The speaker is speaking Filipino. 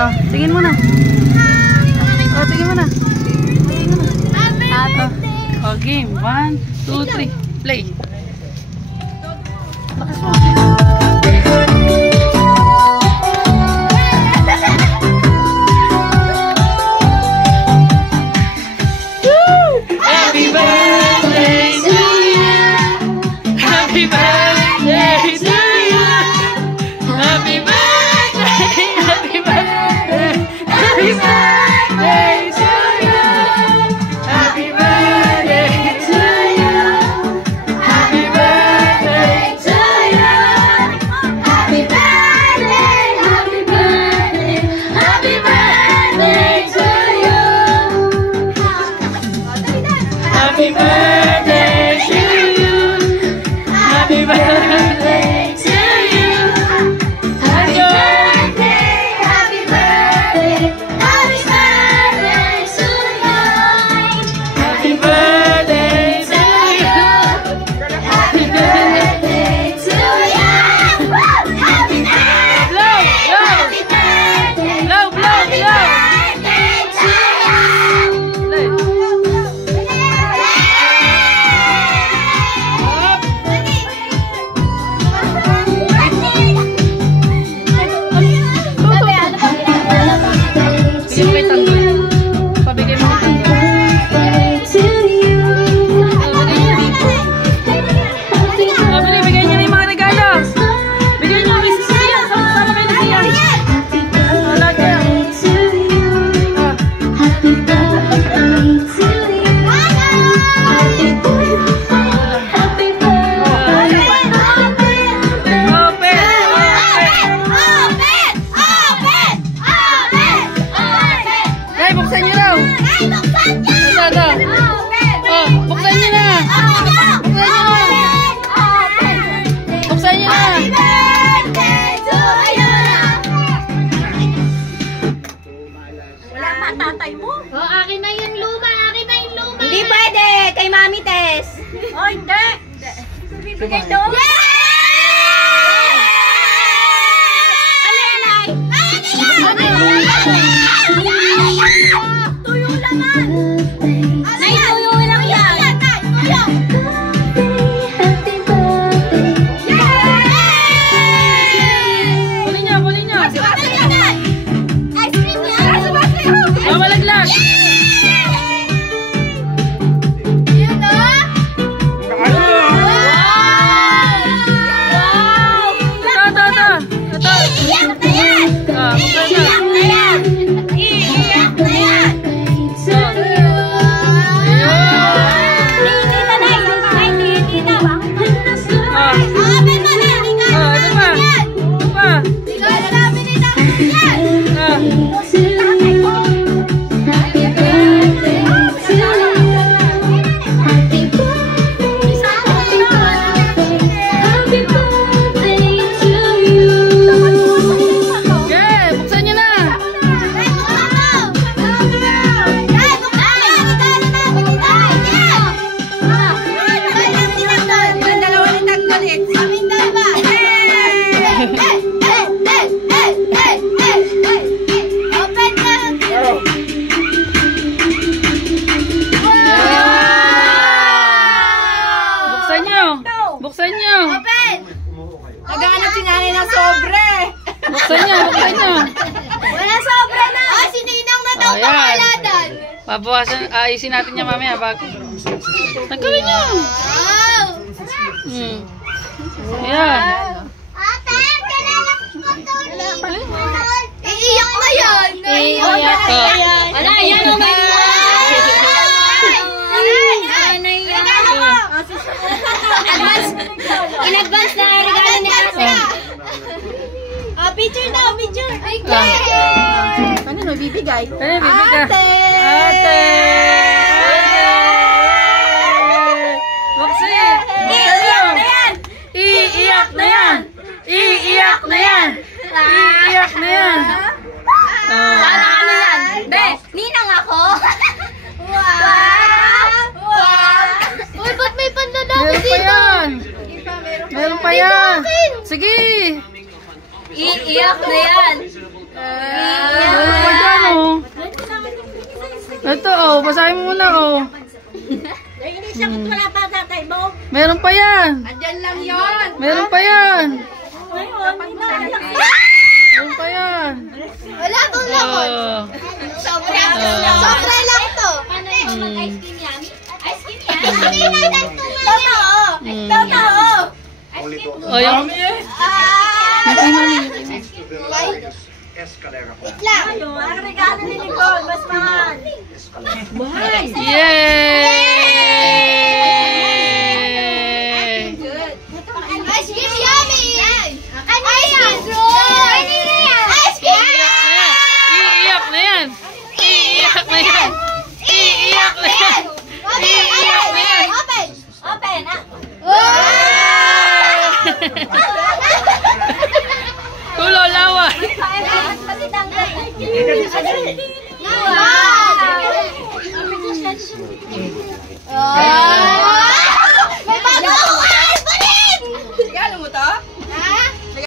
Oh, tingin mo na. Oh, tingin mo na. Oh, game. 1, 2, 3. Play. Lakas mo. Happy birthday to you. Happy birthday to you. Happy birthday. Happy birthday. Happy birthday to you. Happy birthday to you. Happy birthday to you. Happy birthday. Happy birthday. Happy birthday to you. Happy birthday to you. Happy birthday to you. Happy birthday, happy birthday, happy birthday to you. Happy birthday to you. Happy birthday to you. Happy birthday. Blow, blow, blow, blow, blow. Buksan nyo daw. Ito. Oh, buksan nyo na. Buksan nyo na. Happy birthday to you. Wala pa tatay mo? Oh, akin na yung luma. Akin na yung luma. Hindi pwede. Kay Mami Tess. Oh, hindi. Bibigay doon. Tuyo naman! Ay, tuyo lang yan! Tuyo! Buli nyo, buli nyo. Ice cream yan! Oh, malaglag. Yun o! Ito. Iiyak na yan! Ah, buksan na. Iiyak na yan! Iiyak na yan! Ah, Open mo na! ah, ito pa. Ito pa. Ikaw na namin ito! Yan! Ah. Okay, buksan nyo na. Buksan nyo. Buksan nyo. Naghahanap si nanay ng sobre. Buksan nyo, buksan nyo. Wala sobre na. Ah, si Ninang na daw Ayan. pakaladan. Pabawasan, ayusin natin niya mamaya bago. Tanggalin nyo. Wow. Ayan. Ate, kilala ko to. Iiyak na yan. Iiyak ka. Wala, yan o may in-advance na regalo ni ate. Picture daw, picture. Ano no, bibigay? Ano, bibigay? Ate! Ate! Buksin! Iiyak na yan! Iiyak na yan! Iiyak na yan! Iiyak na yan! Para ano yan? Be, ninang ako? Wow! Wow! Uy, ba't may pandadaki Meron pa dito? yan! Meron pa yan! Sige! Iiyak na yan! Iiyak Oh, basahin mo muna, oh. Sakit wala pa tatay mo. Meron pa yan. Andyan lang yun. Meron pa yan. Ngayon, Meron pa yan. Wala pong laman. Oh. Sobra lang to. Mm. Totoo. Totoo. Oh, yung... Wait lang. ang regalo ni Nicole, mas mahal. Yay! Ice cream yummy! Ice cream! Ice cream! Iiyak na yan! Iiyak na yan! Iiyak na yan! Iiyak na yan! Open! Open, ah. Tulo, lawa! Wow!